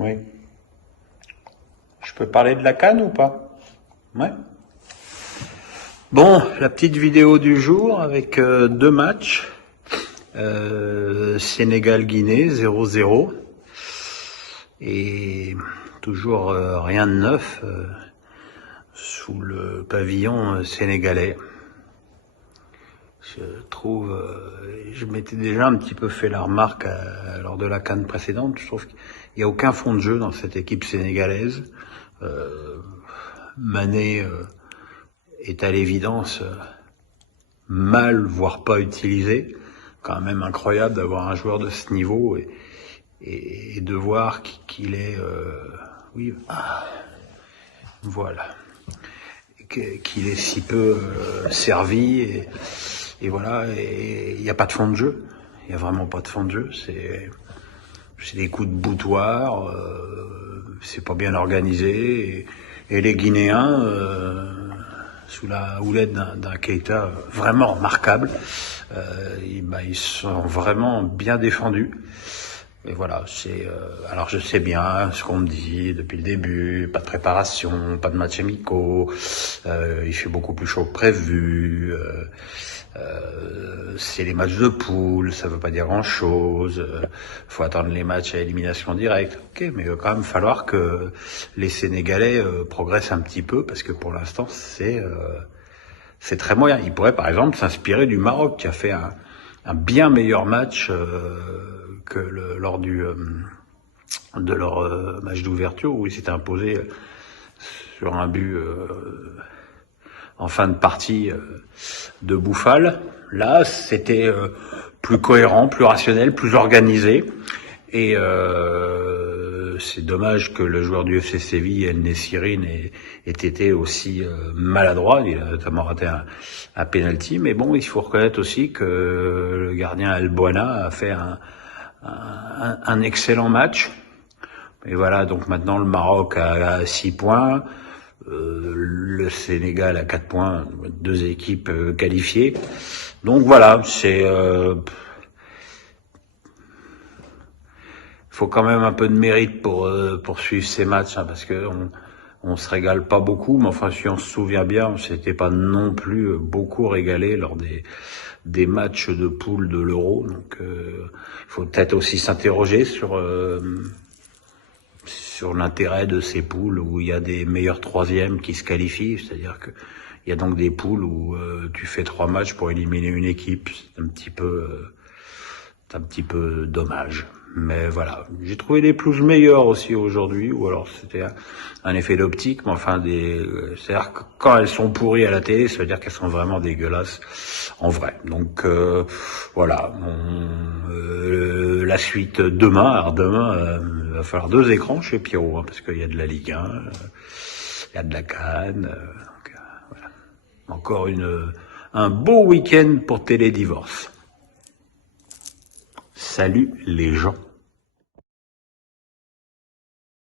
Oui. Je peux parler de la CAN ou pas? Ouais. Bon, la petite vidéo du jour avec deux matchs. Sénégal-Guinée 0-0. Et toujours rien de neuf sous le pavillon sénégalais. Je trouve, je m'étais déjà un petit peu fait la remarque lors de la CAN précédente. Je trouve qu'il n'y a aucun fond de jeu dans cette équipe sénégalaise. Mané est à l'évidence mal, voire pas utilisé. Quand même incroyable d'avoir un joueur de ce niveau et de voir qu'il est, oui, voilà, qu'il est si peu servi et voilà, et il n'y a pas de fond de jeu. Il n'y a vraiment pas de fond de jeu. C'est des coups de boutoir. C'est pas bien organisé. Et les Guinéens, sous la houlette d'un Keita vraiment remarquable, ils sont vraiment bien défendus. Et voilà, alors je sais bien ce qu'on me dit depuis le début, pas de préparation, pas de matchs amicaux, il fait beaucoup plus chaud que prévu, c'est les matchs de poule, ça veut pas dire grand chose, faut attendre les matchs à élimination directe. Ok, mais il va quand même falloir que les Sénégalais progressent un petit peu, parce que pour l'instant c'est très moyen. Ils pourraient par exemple s'inspirer du Maroc qui a fait un bien meilleur match que lors de leur match d'ouverture où ils s'étaient imposés sur un but en fin de partie de Bouffal. Là, c'était plus cohérent, plus rationnel, plus organisé. Et c'est dommage que le joueur du FC Séville, El Nessiri, ait été aussi maladroit. Il a notamment raté un penalty. Mais bon, il faut reconnaître aussi que le gardien Albuena a fait un excellent match. Et voilà, donc maintenant le Maroc a 6 points, le Sénégal a 4 points, deux équipes qualifiées. Donc voilà, faut quand même un peu de mérite pour suivre ces matchs, hein, parce que on se régale pas beaucoup, mais enfin si on se souvient bien, on s'était pas non plus beaucoup régalé lors des matchs de poule de l'Euro. Donc il faut peut-être aussi s'interroger sur l'intérêt de ces poules où il y a des meilleurs troisièmes qui se qualifient, c'est-à-dire que il y a donc des poules où tu fais 3 matchs pour éliminer une équipe. C'est un petit peu dommage. Mais voilà, j'ai trouvé des pelouses meilleures aussi aujourd'hui, ou alors c'était un effet d'optique, mais enfin c'est-à-dire que quand elles sont pourries à la télé, ça veut dire qu'elles sont vraiment dégueulasses en vrai. Donc voilà, la suite demain. Alors demain, il va falloir 2 écrans chez Pierrot, hein, parce qu'il y a de la Ligue 1, il y a de la CAN, donc voilà. Encore un beau week-end pour Télédivorce. Salut les gens.